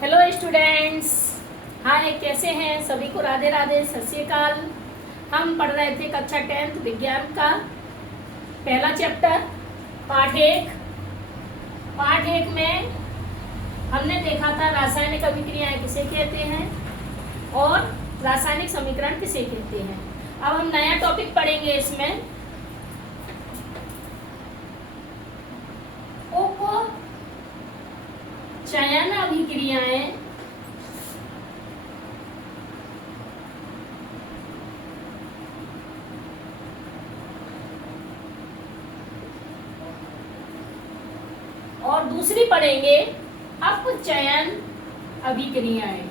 Hello students, हाय, कैसे हैं सभी को? राधे राधे, सत श्री अकाल। हम पढ़ रहे थे कक्षा 10th विज्ञान का पहला चैप्टर पाठ एक में हमने देखा था रासायनिक अभिक्रियाएं किसे कहते हैं और रासायनिक समीकरण किसे कहते हैं। अब हम नया टॉपिक पढ़ेंगे इसमें, चयन अभिक्रियाएं और दूसरी पढ़ेंगे अपचयन अभिक्रियाएं।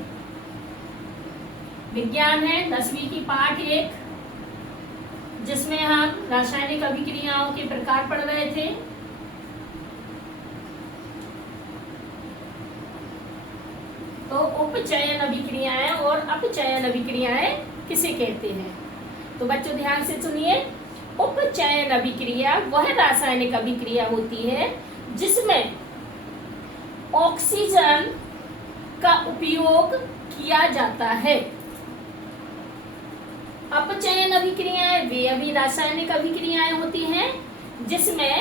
विज्ञान है 10वीं की पाठ 1, जिसमें हम रासायनिक अभिक्रियाओं के प्रकार पढ़ रहे थे। तो उपचयन अभिक्रियाएं और अपचयन अभिक्रियाएं किसे कहते हैं? तो बच्चों ध्यान से सुनिए। उपचयन अभिक्रिया वह रासायनिक अभिक्रिया होती है जिसमें ऑक्सीजन का उपयोग किया जाता है। अपचयन अभिक्रियाएं वे अभी रासायनिक अभिक्रियाएं होती हैं जिसमें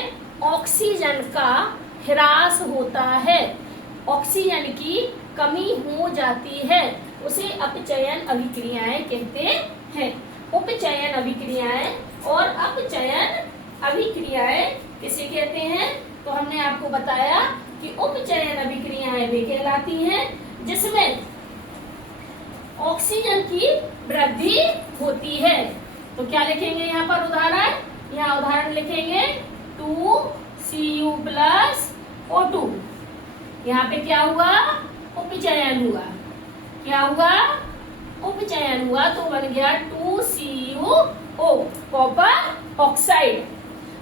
ऑक्सीजन का ह्रास होता है, ऑक्सीजन की कमी हो जाती है, उसे अपचयन अभिक्रियाएं कहते हैं। उपचयन अभिक्रियाएं और अपचयन अभिक्रियाएं किसे कहते हैं? तो हमने आपको बताया कि उपचयन अभिक्रियाएं वे कहलाती हैं जिसमें ऑक्सीजन की वृद्धि होती है। तो क्या लिखेंगे यहाँ पर उदाहरण? यहाँ उदाहरण लिखेंगे 2Cu प्लस O2। यहाँ पे क्या हुआ? उपचयन हुआ। क्या हुआ? उपचयन हुआ, तो बन गया 2CuO, कॉपर ऑक्साइड।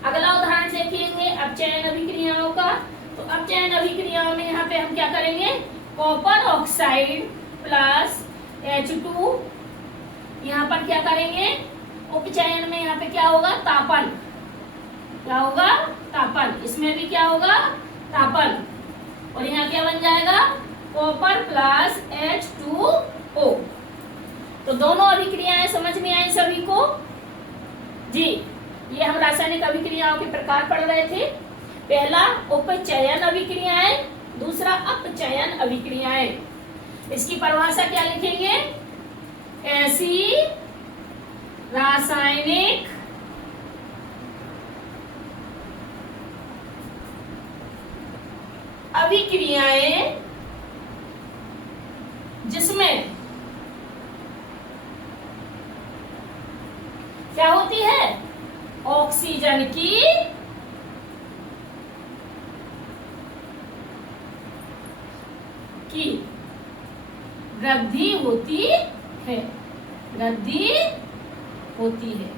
अगला उदाहरण देखेंगे अपचयन अभिक्रियाओं का। तो अपचयन अभिक्रियाओं में यहाँ पे हम क्या करेंगे? Copper oxide plus H2। यहाँ पर क्या करेंगे? उपचयन में यहाँ पे क्या होगा? तापन। क्या होगा? तापन। इसमें भी क्या होगा? तापन। और यहाँ क्या बन जाएगा? Copper plus H2O। तो दोनों अभिक्रियाएं समझ में आई सभी को? जी, ये हम रासायनिक अभिक्रियाओं के प्रकार पढ़ रहे थे। पहला उपचयन अभिक्रियाएं, दूसरा अपचयन अभिक्रियाएं। इसकी परिभाषा क्या लिखेंगे? ऐसी रासायनिक अभिक्रियाएं जिसमें क्या होती है? ऑक्सीजन की वृद्धि होती है, वृद्धि होती है,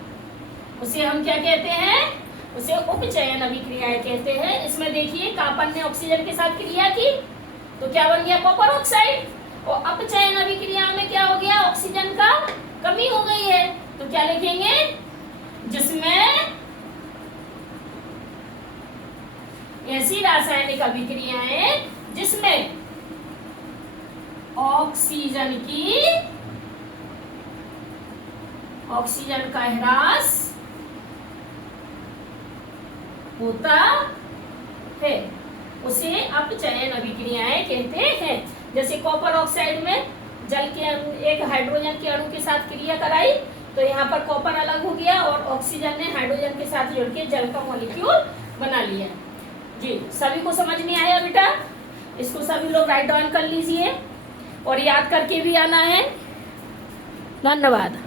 उसे हम क्या कहते हैं? उसे उपचयन अभिक्रियाएं कहते हैं। इसमें देखिए कार्बन ने ऑक्सीजन के साथ क्रिया की तो क्या बन गया? Copper oxide. और अपचयन अभिक्रिया में क्या हो गया? ऑक्सीजन का कमी हो गई है, तो क्या लिखेंगे? जिसमें ऐसी रासायनिक अभिक्रियाएं जिसमें ऑक्सीजन का ह्रास होता है, उसे अपचयन अभिक्रियाएं कहते हैं। जैसे कॉपर ऑक्साइड में जल के एक हाइड्रोजन के अणु के साथ क्रिया कराई तो यहाँ पर कॉपर अलग हो गया और ऑक्सीजन ने हाइड्रोजन के साथ जुड़ के जल का मॉलिक्यूल बना लिया। जी, सभी को समझ में आया बेटा? इसको सभी लोग राइट डाउन कर लीजिए और याद करके भी आना है। धन्यवाद।